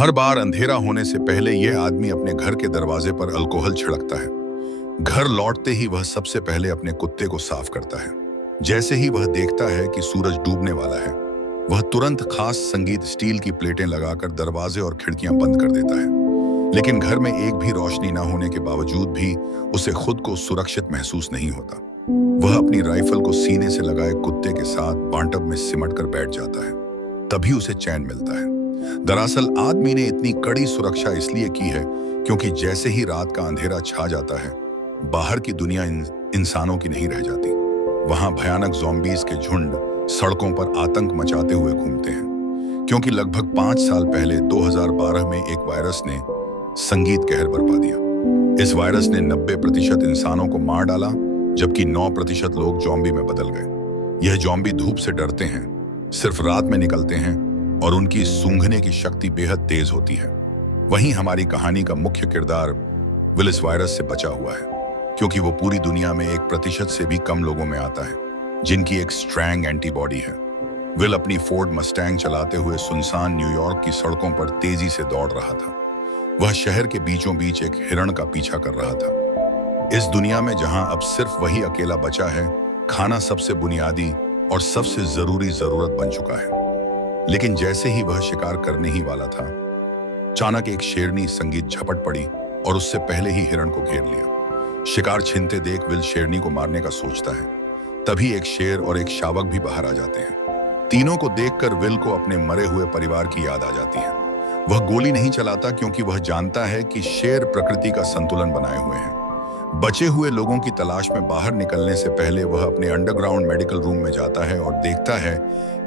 हर बार अंधेरा होने से पहले यह आदमी अपने घर के दरवाजे पर अल्कोहल छिड़कता है। घर लौटते ही वह सबसे पहले अपने कुत्ते को साफ करता है। जैसे ही वह देखता है कि सूरज डूबने वाला है, वह तुरंत खास संगीत स्टील की प्लेटें लगाकर दरवाजे और खिड़कियां बंद कर देता है। लेकिन घर में एक भी रोशनी न होने के बावजूद भी उसे खुद को सुरक्षित महसूस नहीं होता। वह अपनी राइफल को सीने से लगाए कुत्ते के साथ बांटब में सिमट कर बैठ जाता है। तभी उसे चैन मिलता है। दरअसल आदमी ने इतनी कड़ी सुरक्षा इसलिए की है क्योंकि जैसे ही रात का अंधेरा छा जाता है, बाहर की दुनिया इंसानों की नहीं रह जाती। वहां भयानक ज़ॉम्बीज़ के झुंड सड़कों पर आतंक मचाते हुए घूमते हैं, क्योंकि लगभग 5 साल पहले 2012 में एक वायरस ने संगीत कहर बरपा दिया। इस वायरस ने 90% इंसानों को मार डाला, जबकि 9% लोग ज़ॉम्बी में बदल गए। यह ज़ॉम्बी धूप से डरते हैं, सिर्फ रात में निकलते हैं और उनकी सूंघने की शक्ति बेहद तेज होती है। वहीं हमारी कहानी का मुख्य किरदार विल इस वायरस से बचा हुआ है, क्योंकि वो पूरी दुनिया में 1% से भी कम लोगों में आता है जिनकी एक स्ट्रॉन्ग एंटीबॉडी है। विल अपनी फोर्ड मस्टैंग चलाते हुए सुनसान न्यूयॉर्क की सड़कों पर तेजी से दौड़ रहा था। वह शहर के बीचों बीच एक हिरण का पीछा कर रहा था। इस दुनिया में जहां अब सिर्फ वही अकेला बचा है, खाना सबसे बुनियादी और सबसे जरूरी जरूरत बन चुका है। लेकिन जैसे ही वह शिकार करने ही वाला था, अचानक एक शेरनी संगीत झपट पड़ी और उससे पहले ही हिरण को घेर लिया। शिकार छिनते देख विल शेरनी को मारने का सोचता है। तभी एक शेर और एक शावक भी बाहर आ जाते हैं। तीनों को देखकर विल को अपने मरे हुए परिवार की याद आ जाती है। वह गोली नहीं चलाता क्योंकि वह जानता है कि शेर प्रकृति का संतुलन बनाए हुए हैं। बचे हुए लोगों की तलाश में बाहर निकलने से पहले वह अपने अंडरग्राउंड मेडिकल रूम में जाता है और देखता है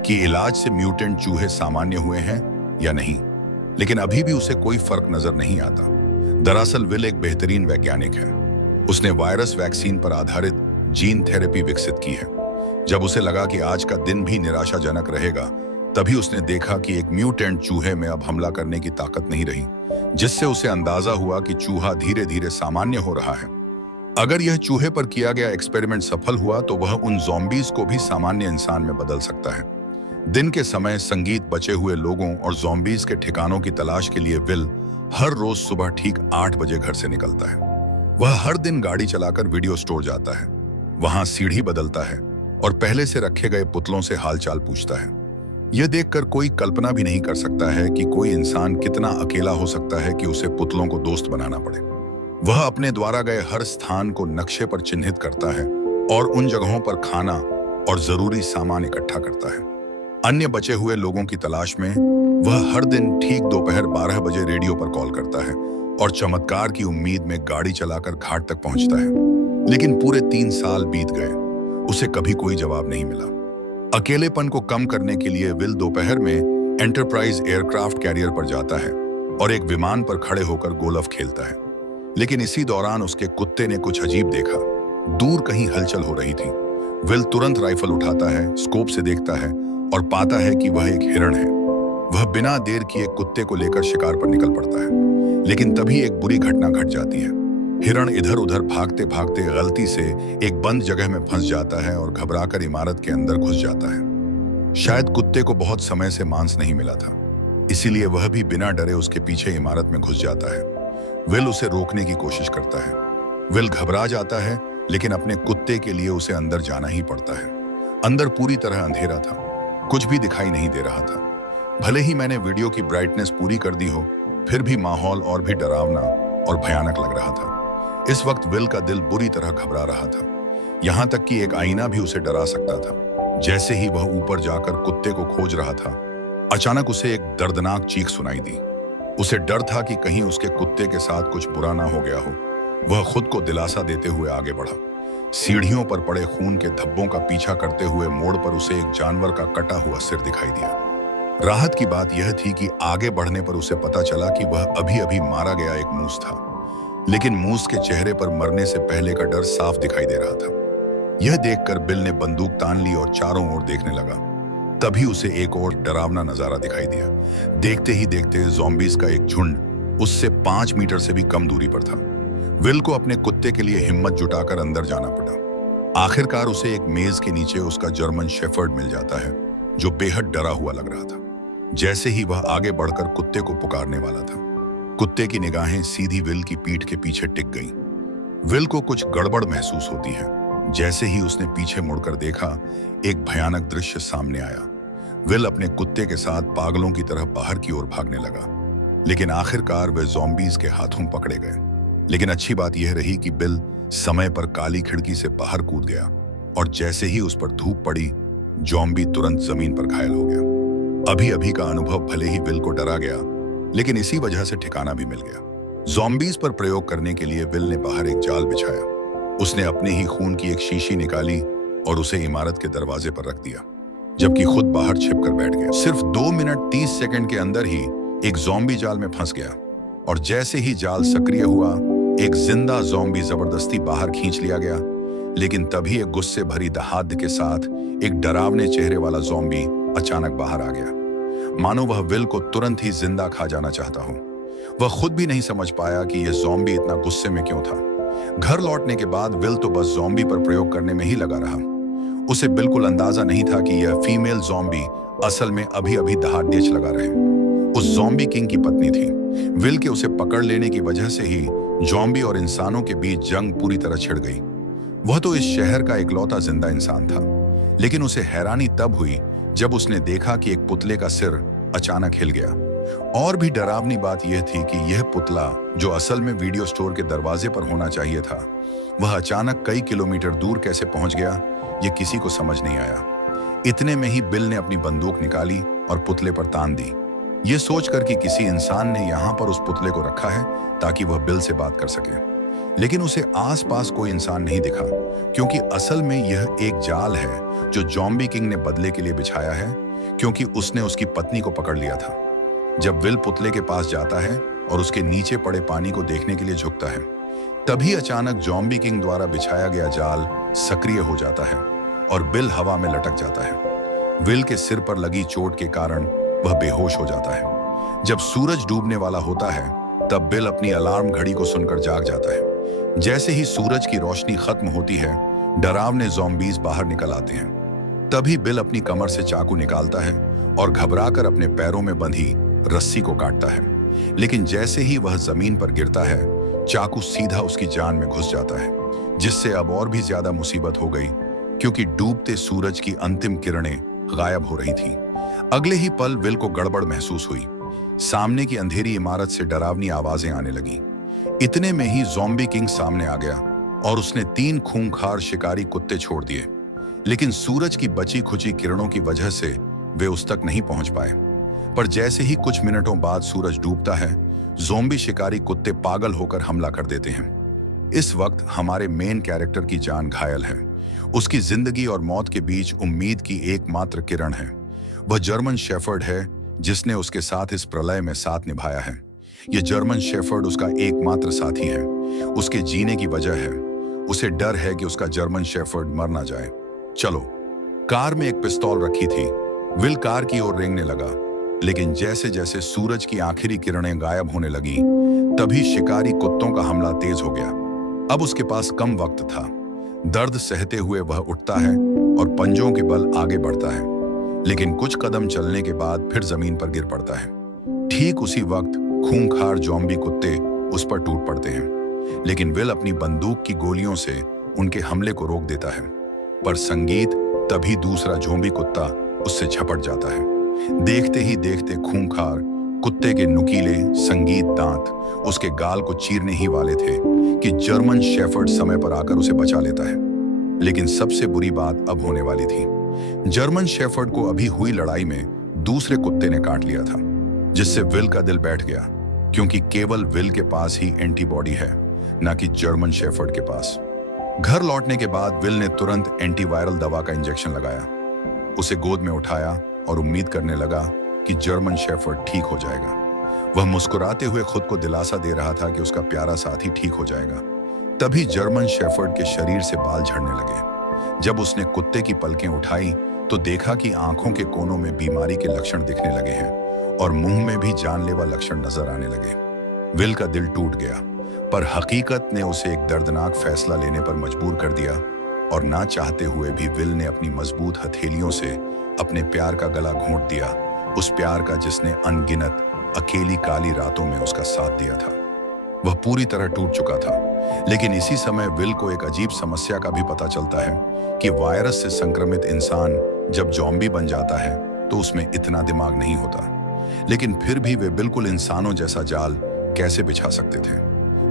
कि इलाज से म्यूटेंट चूहे सामान्य हुए हैं या नहीं। लेकिन अभी भी उसे कोई फर्क नजर नहीं आता। दरअसल विल एक बेहतरीन वैज्ञानिक है। उसने वायरस वैक्सीन पर आधारित जीन थेरेपी विकसित की है। जब उसे लगा कि आज का दिन भी निराशाजनक रहेगा, तभी उसने देखा कि एक म्यूटेंट चूहे में अब हमला करने की ताकत नहीं रही, जिससे उसे अंदाजा हुआ कि चूहा धीरे धीरे सामान्य हो रहा है। अगर यह चूहे पर किया गया एक्सपेरिमेंट सफल हुआ तो वह उन ज़ॉम्बीज़ को भी सामान्य इंसान में बदल सकता है। दिन के समय संगीत बचे हुए लोगों और ज़ॉम्बीज़ के ठिकानों की तलाश के लिए विल हर रोज सुबह ठीक 8 बजे घर से निकलता है। वह हर दिन गाड़ी चलाकर वीडियो स्टोर जाता है, वहां सीढ़ी बदलता है और पहले से रखे गए पुतलों से हालचाल पूछता है। यह देखकर कोई कल्पना भी नहीं कर सकता है कि कोई इंसान कितना अकेला हो सकता है कि उसे पुतलों को दोस्त बनाना पड़े। वह अपने द्वारा गए हर स्थान को नक्शे पर चिन्हित करता है और उन जगहों पर खाना और जरूरी सामान इकट्ठा करता है। अन्य बचे हुए लोगों की तलाश में वह हर दिन ठीक दोपहर 12 बजे रेडियो पर कॉल करता है और चमत्कार की उम्मीद में गाड़ी चलाकर घाट तक पहुंचता है। लेकिन पूरे 3 साल बीत गए, उसे कभी कोई जवाब नहीं मिला। अकेलेपन को कम करने के लिए विल दोपहर में एंटरप्राइज एयरक्राफ्ट कैरियर पर जाता है और एक विमान पर खड़े होकर गोल्फ खेलता है। लेकिन इसी दौरान उसके कुत्ते ने कुछ अजीब देखा। दूर कहीं हलचल हो रही थी। विल तुरंत राइफल उठाता है, स्कोप से देखता है और पाता है कि वह एक हिरण है। वह बिना देर किए कुत्ते को लेकर शिकार पर निकल पड़ता है। लेकिन तभी एक बुरी घटना घट जाती है। हिरण इधर उधर भागते भागते गलती से एक बंद जगह में फंस जाता है और घबराकर इमारत के अंदर घुस जाता है। शायद कुत्ते को बहुत समय से मांस नहीं मिला था, इसीलिए वह भी बिना डरे उसके पीछे इमारत में घुस जाता है। विल उसे रोकने की कोशिश करता है। विल घबरा जाता है, लेकिन अपने कुत्ते के लिए उसे अंदर जाना ही पड़ता है। अंदर पूरी तरह अंधेरा था, कुछ भी दिखाई नहीं दे रहा था। भले ही मैंने वीडियो की ब्राइटनेस पूरी कर दी हो, फिर भी माहौल और भी डरावना और भयानक लग रहा था। इस वक्त विल का दिल बुरी तरह घबरा रहा था, यहां तक कि एक आईना भी उसे डरा सकता था। जैसे ही वह ऊपर जाकर कुत्ते को खोज रहा था, अचानक उसे एक दर्दनाक चीख सुनाई दी। उसे डर था कि कहीं उसके कुत्ते के साथ कुछ बुरा ना हो गया हो। वह खुद को दिलासा देते हुए आगे बढ़ा। सीढ़ियों पर पड़े खून के धब्बों का पीछा करते हुए मोड़ पर उसे एक जानवर का कटा हुआ सिर दिखाई दिया। राहत की बात यह थी कि आगे बढ़ने पर उसे पता चला कि वह अभी अभी मारा गया एक मूस था। लेकिन मूस के चेहरे पर मरने से पहले का डर साफ दिखाई दे रहा था। यह देखकर बिल ने बंदूक तान ली और चारों ओर देखने लगा। तभी उसे एक और डरावना नजारा दिखाई दिया। देखते ही देखते ज़ॉम्बीज़ का एक झुंड उससे 5 मीटर से भी कम दूरी पर था। विल को अपने कुत्ते के लिए हिम्मत जुटाकर अंदर जाना पड़ा। आखिरकार उसे एक मेज के नीचे उसका जर्मन शेफर्ड मिल जाता है, जो बेहद डरा हुआ लग रहा था। जैसे ही वह आगे बढ़कर कुत्ते को पुकारने वाला था, कुत्ते की निगाहें सीधी विल की पीठ के पीछे टिक गईं। विल को कुछ गड़बड़ महसूस होती है। जैसे ही उसने पीछे मुड़कर देखा, एक भयानक दृश्य सामने आया। विल अपने कुत्ते के साथ पागलों की तरह बाहर की ओर भागने लगा, लेकिन आखिरकार वे ज़ॉम्बीज़ के हाथों पकड़े गए। लेकिन अच्छी बात यह रही कि बिल समय पर काली खिड़की से बाहर कूद गया, और जैसे ही उस पर धूप पड़ी, ज़ॉम्बी तुरंत जमीन पर घायल हो गया। अभी अभी का अनुभव भले ही विल को डरा गया, लेकिन इसी वजह से ठिकाना भी मिल गया। ज़ॉम्बीज़ पर प्रयोग करने के लिए विल ने बाहर एक जाल बिछाया। उसने अपने ही खून की एक शीशी निकाली और उसे इमारत के दरवाजे पर रख दिया, जबकि खुद बाहर छिपकर बैठ गया। सिर्फ 2 मिनट 30 सेकंड के अंदर ही एक ज़ॉम्बी जाल में फंस गया, और जैसे ही जाल सक्रिय हुआ, एक जिंदा ज़ॉम्बी जबरदस्ती बाहर खींच लिया गया। लेकिन तभी एक गुस्से भरी दहाड़ के साथ एक डरावने चेहरे वाला ज़ॉम्बी अचानक बाहर आ गया, मानो वह विल को तुरंत ही जिंदा खा जाना चाहता हो। वह खुद भी नहीं समझ पाया कि यह ज़ॉम्बी इतना गुस्से में क्यों था। घर लौटने के बाद विल तो बस ज़ॉम्बी पर प्रयोग करने में ही लगा रहा। उसे बिल्कुल अंदाजा नहीं था कि यह फीमेल ज़ॉम्बी असल में अभी अभी दहाड़ लगा रहे। उस ज़ॉम्बी किंग की पत्नी थी। विल के उसे पकड़ लेने की वजह से ही ज़ॉम्बी और इंसानों के बीच जंग पूरी तरह छिड़ गई। वह तो इस शहर का इकलौता जिंदा इंसान था, लेकिन उसे हैरानी तब हुई जब उसने देखा कि एक पुतले का सिर अचानक हिल गया। और भी डरावनी बात यह थी कि यह पुतला, जो असल में वीडियो स्टोर के दरवाजे पर होना चाहिए था, वह अचानक कई किलोमीटर दूर कैसे पहुंच गया, यह किसी को समझ नहीं आया। इतने में ही बिल ने अपनी बंदूक निकाली और पुतले पर तान दी, यह सोचकर कि किसी इंसान ने यहां पर उस पुतले को रखा है ताकि वह बिल से बात कर सके। लेकिन उसे आसपास कोई इंसान नहीं दिखा, क्योंकि असल में यह एक जाल है जो ज़ॉम्बी किंग ने बदले के लिए बिछाया है, क्योंकि उसने उसकी पत्नी को पकड़ लिया था। जब विल पुतले के पास जाता है और उसके नीचे पड़े पानी को देखने के लिए झुकता है, तभी अचानक ज़ॉम्बी किंग द्वारा बिछाया गया जाल सक्रिय हो जाता है और बिल हवा में लटक जाता है। विल के सिर पर लगी चोट के कारण वह बेहोश हो जाता है। जब सूरज डूबने वाला होता है, तब बिल अपनी अलार्म घड़ी को सुनकर जाग जाता है। जैसे ही सूरज की रोशनी खत्म होती है, डरावने ज़ॉम्बीज़ बाहर निकल आते हैं। तभी बिल अपनी कमर से चाकू निकालता है और घबराकर अपने पैरों में बंधी रस्सी को काटता है। लेकिन जैसे ही वह जमीन पर गिरता है, चाकू सीधा उसकी जान में घुस जाता है, जिससे अब और भी ज्यादा मुसीबत हो गई, क्योंकि डूबते सूरज की अंतिम किरणें गायब हो रही थीं। अगले ही पल विल को गड़बड़ महसूस हुई। सामने की अंधेरी इमारत से डरावनी आवाजें आने लगी। इतने में ही ज़ॉम्बी किंग सामने आ गया और उसने 3 खूंखार शिकारी कुत्ते छोड़ दिए। लेकिन सूरज की बची खुची किरणों की वजह से वे उस तक नहीं पहुंच पाए। पर जैसे ही कुछ मिनटों बाद सूरज डूबता है, ज़ॉम्बी शिकारी कुत्ते पागल होकर हमला कर देते हैं। इस वक्त हमारे मेन कैरेक्टर की जान घायल है। उसकी जिंदगी और मौत के बीच उम्मीद की एकमात्र किरण है। वह जर्मन शेफर्ड है जिसने उसके साथ इस प्रलय में साथ निभाया है। यह जर्मन शेफर्ड उसका एकमात्र साथी है, उसके जीने की वजह है। उसे डर है कि उसका जर्मन शेफर्ड मर ना जाए। चलो, कार में एक पिस्तौल रखी थी। विल कार की ओर रेंगने लगा, लेकिन जैसे जैसे सूरज की आखिरी किरणें गायब होने लगी, तभी शिकारी कुत्तों का हमला तेज हो गया। अब उसके पास कम वक्त था। दर्द सहते हुए वह उठता है और पंजों के बल आगे बढ़ता है, लेकिन कुछ कदम चलने के बाद फिर जमीन पर गिर पड़ता है। ठीक उसी वक्त खूंखार ज़ॉम्बी कुत्ते उस पर टूट पड़ते हैं, लेकिन विल अपनी बंदूक की गोलियों से उनके हमले को रोक देता है। पर संगीत, तभी दूसरा ज़ॉम्बी कुत्ता उससे झपट जाता है। देखते ही देखते खूंखार कुत्ते के नुकीले संगीत दांत उसके गाल को चीरने ही वाले थे कि जर्मन शेफर्ड समय पर आकर उसे बचा लेता है। लेकिन सबसे बुरी बात अब होने वाली थी। जर्मन शेफर्ड को अभी हुई लड़ाई में दूसरे कुत्ते ने काट लिया था, जिससे विल का दिल बैठ गया, क्योंकि केवल विल के पास ही एंटीबॉडी है, न कि जर्मन शेफर्ड के पास। घर लौटने के बाद विल ने तुरंत एंटीवायरल दवा का इंजेक्शन लगाया, उसे गोद में उठाया और उम्मीद करने लगा कि जर्मन शेफर्ड ठीक हो जाएगा। वह मुस्कुराते हुए खुद को दिलासा दे रहा था कि उसका प्यारा साथी ठीक हो जाएगा। तभी जर्मन शेफर्ड के शरीर से बाल झड़ने लगे। जब उसने कुत्ते की पलकें उठाई तो देखा कि आंखों के कोनों में बीमारी के लक्षण दिखने लगे हैं और मुंह में भी जानलेवा लक्षण नजर आने लगे। विल का दिल टूट गया, पर हकीकत ने उसे एक दर्दनाक फैसला लेने पर मजबूर कर दिया, और ना चाहते हुए भी विल ने अपनी मजबूत हथेलियों से अपने प्यार का गला घोंट दिया उस प्यार का जिसने अनगिनत अकेली काली रातों में उसका साथ दिया था। वह पूरी तरह टूट चुका था। लेकिन इसी समय विल को एक अजीब समस्या का भी पता चलता है कि वायरस से संक्रमित इंसान जब ज़ॉम्बी बन जाता है तो उसमें इतना दिमाग नहीं होता। लेकिन फिर भी वे बिल्कुल इंसानों जैसा जाल कैसे बिछा सकते थे।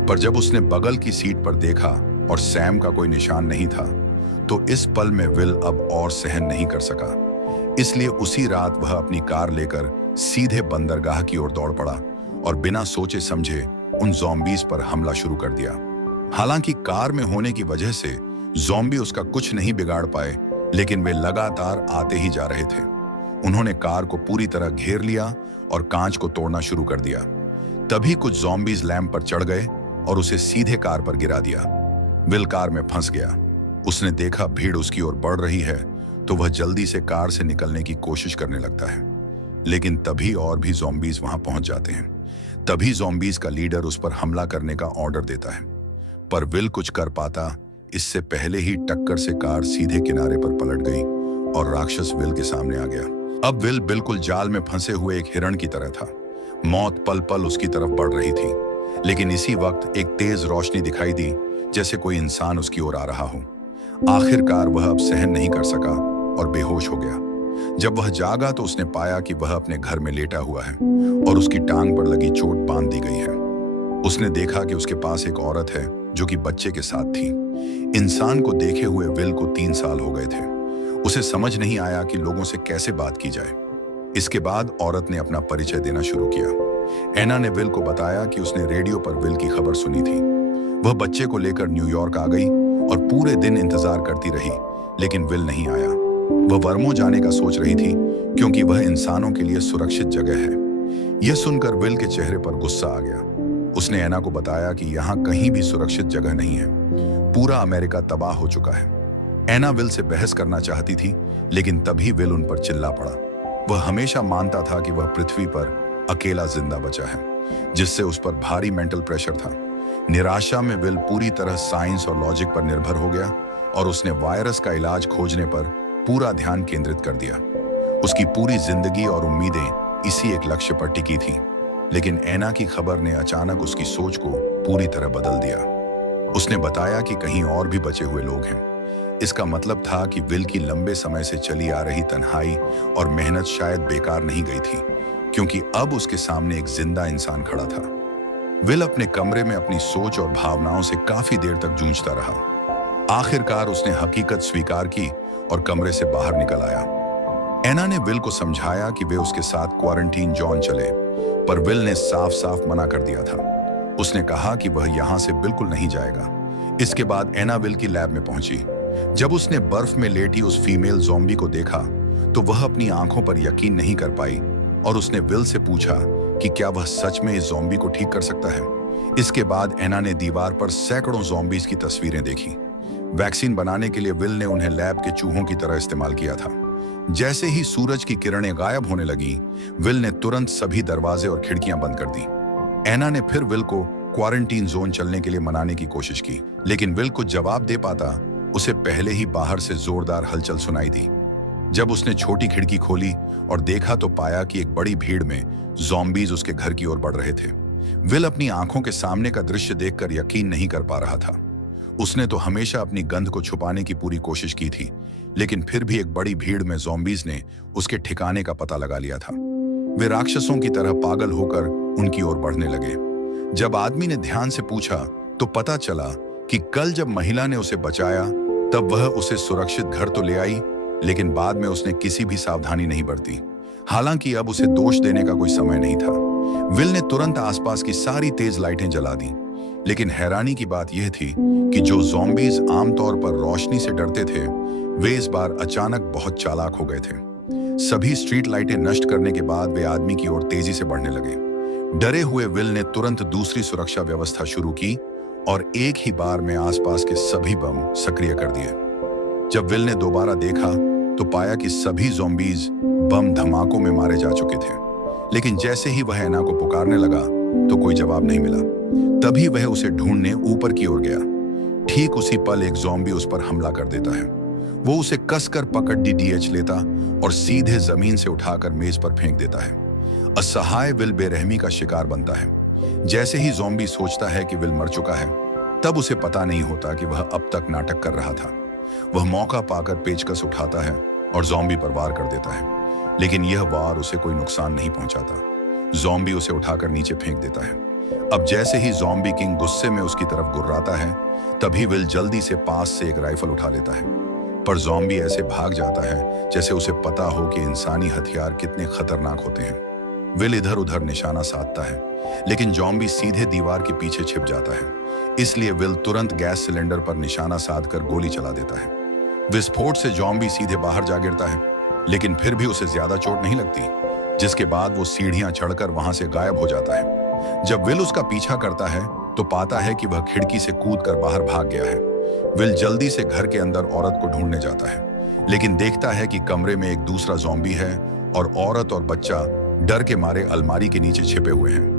पर जब उसने बगल की सीट पर देखा और सैम का कोई निशान नहीं था, तो इस पल में विल अब और सहन नहीं कर सका। इसलिए उसी रात वह अपनी कार लेकर सीधे बंदरगाह की ओर दौड़ पड़ा और बिना सोचे समझे उन ज़ॉम्बीज पर हमला शुरू कर दिया। हालांकि कार में होने की वजह से ज़ॉम्बी उसका कुछ नहीं बिगाड़ पाए, लेकिन वे लगातार आते ही जा रहे थे। उन्होंने कार को पूरी तरह घेर लिया और कांच को तोड़ना शुरू कर दिया। तभी कुछ ज़ॉम्बीज लैंप पर चढ़ गए और उसे सीधे कार पर गिरा दिया। विल कार में फंस गया। उसने देखा भीड़ उसकी ओर बढ़ रही है, तो वह जल्दी से कार से निकलने की कोशिश करने लगता है। लेकिन तभी और भी ज़ॉम्बीज वहां पहुंच जाते हैं। तभी ज़ॉम्बीज का लीडर उस पर हमला करने का ऑर्डर देता है, पर विल कुछ कर पाता इससे पहले ही टक्कर से कार सीधे किनारे पर पलट गई और राक्षस विल के सामने आ गया। अब विल बिल्कुल जाल में फंसे हुए एक हिरण की तरह था। मौत पल पल उसकी तरफ बढ़ रही थी, लेकिन इसी वक्त एक तेज रोशनी दिखाई दी, जैसे कोई इंसान उसकी ओर आ रहा हो। आखिरकार वह अब सहन नहीं कर सका और बेहोश हो गया। जब वह जागा तो उसने पाया कि वह अपने घर में लेटा हुआ है और उसकी टांग पर लगी चोट बांध दी गई है। उसने देखा कि उसके पास एक औरत है जो कि बच्चे के साथ थी। इंसान को देखे हुए विल को 3 साल हो गए थे। उसे समझ नहीं आया कि लोगों से कैसे बात की जाए। इसके बाद औरत ने अपना परिचय देना शुरू किया। एना ने विल को बताया कि उसने रेडियो पर विल की खबर सुनी थी। वह बच्चे को लेकर न्यूयॉर्क आ गई और पूरे दिन इंतजार करती रही, लेकिन विल नहीं आया। वह वर्मो जाने का सोच रही थी क्योंकि वह इंसानों के लिए सुरक्षित जगह है। यह सुनकर विल के चेहरे पर गुस्सा आ गया। उसने एना को बताया कि यहाँ कहीं भी सुरक्षित जगह नहीं है। पूरा अमेरिका तबाह हो चुका है। एना विल से बहस करना चाहती थी, लेकिन तभी विल उन पर चिल्ला पड़ा। वह हमेशा मानता था कि वह पृथ्वी पर अकेला जिंदा बचा है, जिससे उस पर भारी मेंटल प्रेशर था। निराशा में विल पूरी तरह साइंस और लॉजिक पर निर्भर हो गया और उसने वायरस का इलाज खोजने पर पूरा ध्यान केंद्रित कर दिया। उसकी पूरी जिंदगी और उम्मीदें इसी एक लक्ष्य पर टिकी थी। लेकिन एना की खबर ने अचानक उसकी सोच को पूरी तरह बदल दिया। उसने बताया कि कहीं और भी बचे हुए लोग हैं। इसका मतलब था कि विल की लंबे समय से चली आ रही तन्हाई और मेहनत शायद बेकार नहीं गई थी, क्योंकि अब उसके सामने एक जिंदा इंसान खड़ा था। विल अपने कमरे में अपनी सोच और भावनाओं से काफी देर तक जूझता रहा। आखिरकार उसने हकीकत स्वीकार की और कमरे से बाहर निकल आया। एना ने विल को समझाया कि वे उसके साथ क्वारंटीन जोन चले, पर विल ने साफ साफ मना कर दिया था। उसने कहा कि वह यहां से बिल्कुल नहीं जाएगा। इसके बाद एना विल की लैब में पहुंची। जब उसने बर्फ में लेटी उस फीमेल ज़ॉम्बी को देखा तो वह अपनी आंखों पर यकीन नहीं कर पाई और उसने विल से पूछा कि क्या वह सच में इस ज़ॉम्बी को ठीक कर सकता है। इसके बाद एना ने दीवार पर सैकड़ों ज़ॉम्बीज की तस्वीरें देखी। वैक्सीन बनाने के लिए विल ने उन्हें लैब के चूहों की तरह इस्तेमाल किया था। जैसे ही सूरज की किरणें गायब होने लगी, विल ने तुरंत सभी दरवाजे और खिड़कियां बंद कर दी। एना ने फिर विल को क्वारंटीन जोन चलने के लिए मनाने की कोशिश की, लेकिन विल को जवाब दे पाता उसे पहले ही बाहर से जोरदार हलचल सुनाई दी। जब उसने छोटी खिड़की खोली और देखा तो पाया कि एक बड़ी भीड़ में ज़ॉम्बीज उसके घर की ओर बढ़ रहे थे। विल अपनी आंखों के सामने का दृश्य देखकर यकीन नहीं कर पा रहा था। उसने तो हमेशा अपनी गंध को छुपाने की पूरी कोशिश की थी, लेकिन फिर भी एक बड़ी भीड़ में ज़ॉम्बीज ने उसके ठिकाने का पता लगा लिया था। वे राक्षसों की तरह पागल होकर उनकी ओर बढ़ने लगे। जब आदमी ने ध्यान से पूछा तो पता चला कि कल जब महिला ने उसे बचाया तब वह उसे सुरक्षित घर तो ले आई, लेकिन बाद में उसने किसी भी सावधानी नहीं बरती। हालांकि अब उसे दोष देने का कोई समय नहीं था। विल ने तुरंत आसपास की सारी तेज लाइटें जला दी, लेकिन हैरानी की बात यह थी कि जो ज़ॉम्बीज आमतौर पर रोशनी से डरते थे, वे इस बार अचानक बहुत चालाक हो गए थे। सभी स्ट्रीट लाइटें नष्ट करने के बाद वे आदमी की ओर तेजी से बढ़ने लगे। डरे हुए विल ने तुरंत दूसरी सुरक्षा व्यवस्था शुरू की और एक ही बार में आसपास के सभी बम सक्रिय कर दिए। जब विल ने दोबारा देखा तो पाया कि सभी ज़ॉम्बीज बम धमाकों में मारे जा चुके थे। लेकिन जैसे ही वह एना को पुकारने लगा तो कोई जवाब नहीं मिला। तभी वह उसे ढूंढने ऊपर की ओर गया। ठीक उसी पल एक ज़ॉम्बी उस पर हमला कर देता है। वो उसे कसकर पकड़ डीडीएच लेता और सीधे जमीन से उठाकर मेज पर फेंक देता है। असहाय विल बेरहमी का शिकार बनता है। जैसे ही ज़ॉम्बी सोचता है कि विल मर चुका है, तब उसे पता नहीं होता कि वह अब तक नाटक कर रहा था। वह मौका पाकर पेचकस उठाता है और ज़ॉम्बी पर वार कर देता है, लेकिन यह वार उसे कोई नुकसान नहीं पहुंचाता। ज़ॉम्बी उसे उठाकर नीचे फेंक देता है। अब जैसे ही ज़ॉम्बी किंग गुस्से में उसकी तरफ गुर्राता है, तभी विल जल्दी से पास से एक राइफल उठा लेता है, पर ज़ॉम्बी ऐसे भाग जाता है जैसे उसे पता हो कि इंसानी हथियार कितने खतरनाक होते हैं। विल इधर उधर निशाना साधता है, लेकिन ज़ॉम्बी सीधे दीवार के पीछे छिप जाता है। इसलिए विल तुरंत गैस सिलेंडर पर निशाना साधकर गोली चला देता है। विस्फोट से ज़ॉम्बी सीधे बाहर जा गिरता है, लेकिन फिर भी उसे ज्यादा चोट नहीं लगती, जिसके बाद वो सीढ़ियां चढ़कर वहां से गायब हो जाता है। जब विल उसका पीछा करता है तो पाता है कि वह खिड़की से कूदकर बाहर भाग गया है। विल जल्दी से घर के अंदर औरत को ढूंढने जाता है, लेकिन देखता है कि कमरे में एक दूसरा ज़ॉम्बी है और औरत और बच्चा डर के मारे अलमारी के नीचे छिपे हुए हैं।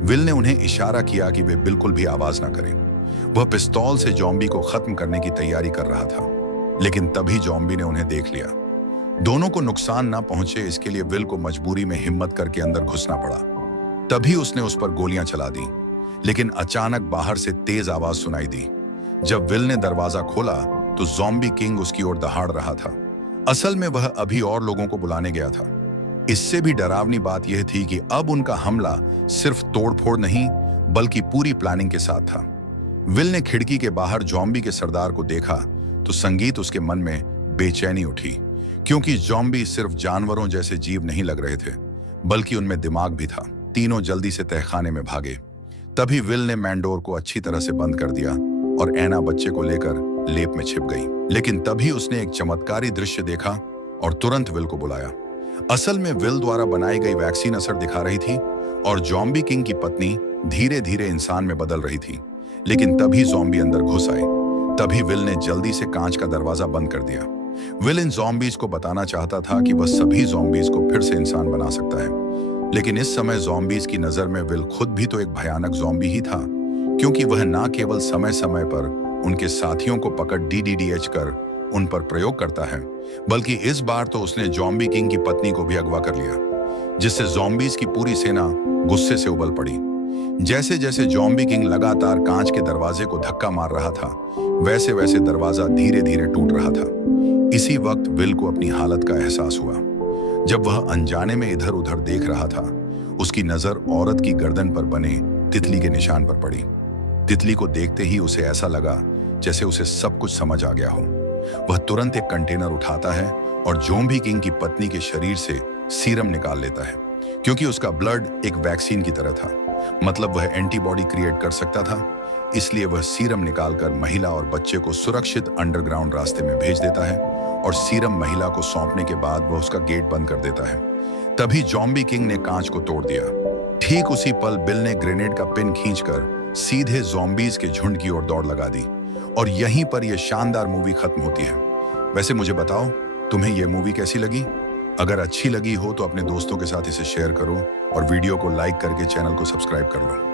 विल ने उन्हें इशारा किया कि वे बिल्कुल भी आवाज ना करें। वह पिस्तौल से ज़ॉम्बी को खत्म करने की तैयारी कर रहा था, लेकिन तभी ज़ॉम्बी ने उन्हें देख लिया। दोनों को नुकसान ना पहुंचे, इसके लिए विल को मजबूरी में हिम्मत करके अंदर घुसना पड़ा। तभी उसने उस पर गोलियां चला दी, लेकिन अचानक बाहर से तेज आवाज सुनाई दी। जब विल ने दरवाजा खोला तो ज़ॉम्बी किंग उसकी ओर दहाड़ रहा था। असल में वह अभी और लोगों को बुलाने गया था। इससे भी डरावनी बात यह थी कि अब उनका हमला सिर्फ तोड़फोड़ नहीं, बल्कि पूरी प्लानिंग के साथ था। विल ने खिड़की के बाहर ज़ॉम्बी के सरदार को देखा तो संगीत उसके मन में बेचैनी उठी, क्योंकि ज़ॉम्बी सिर्फ जानवरों जैसे जीव नहीं लग रहे थे, बल्कि उनमें दिमाग भी था। तीनों जल्दी से तहखाने में भागे। तभी विल ने मैंडोर को अच्छी तरह से बंद कर दिया और ऐना बच्चे को लेकर लेप में छिप गई। लेकिन तभी उसने एक चमत्कारी दृश्य देखा और तुरंत विल को बुलाया। असल में विल द्वारा बनाई गई वैक्सीन असर दिखा रही थी और ज़ॉम्बी किंग की पत्नी धीरे धीरे इंसान में बदल रही थी। लेकिन तभी ज़ॉम्बी अंदर घुस आए। तभी विल ने जल्दी से कांच का दरवाजा बंद कर दिया। विल इन ज़ॉम्बीज को बताना चाहता था कि वह सभी ज़ॉम्बीज को फिर से इंसान बना सकता है, लेकिन इस समय ज़ॉम्बीज की नजर में विल खुद भी तो एक भयानक ज़ॉम्बी ही था, क्योंकि वह न केवल समय समय पर उनके साथियों को पकड़ डीडीएच कर उन पर प्रयोग करता है, बल्कि इस बार तो उसने ज़ॉम्बी किंग की पत्नी को भी अगवा कर लिया, जिससे ज़ॉम्बीज की पूरी सेना गुस्से से उबल पड़ी। जैसे जैसे ज़ॉम्बी किंग लगातार कांच के दरवाजे को धक्का मार रहा था, वैसे वैसे दरवाजा धीरे धीरे टूट रहा था। इसी वक्त विल को अपनी हालत का एहसास हुआ। जब वह अनजाने में इधर उधर देख रहा था, उसकी नजर औरत की गर्दन पर बने तितली के निशान पर पड़ी। तितली को देखते ही उसे ऐसा लगा जैसे उसे सब कुछ समझ आ गया हो। वह तुरंत एक कंटेनर उठाता है और ज़ॉम्बी किंग की पत्नी के शरीर से सीरम निकाल लेता है, क्योंकि उसका ब्लड एक वैक्सीन की तरह था, मतलब वह एंटीबॉडी क्रिएट कर सकता था। इसलिए वह सीरम निकालकर महिला और बच्चे को सुरक्षित अंडरग्राउंड रास्ते में भेज देता है और सीरम महिला को सौंपने के बाद वह उसका गेट बंद कर देता है। तभी ज़ॉम्बी किंग ने कांच को तोड़ दिया। ठीक उसी पल बिल ने ग्रेनेड का पिन खींचकर सीधे ज़ॉम्बीज के झुंड की ओर दौड़ लगा दी और यहीं पर यह शानदार मूवी खत्म होती है। वैसे मुझे बताओ, तुम्हें यह मूवी कैसी लगी? अगर अच्छी लगी हो तो अपने दोस्तों के साथ इसे शेयर करो और वीडियो को लाइक करके चैनल को सब्सक्राइब कर लो।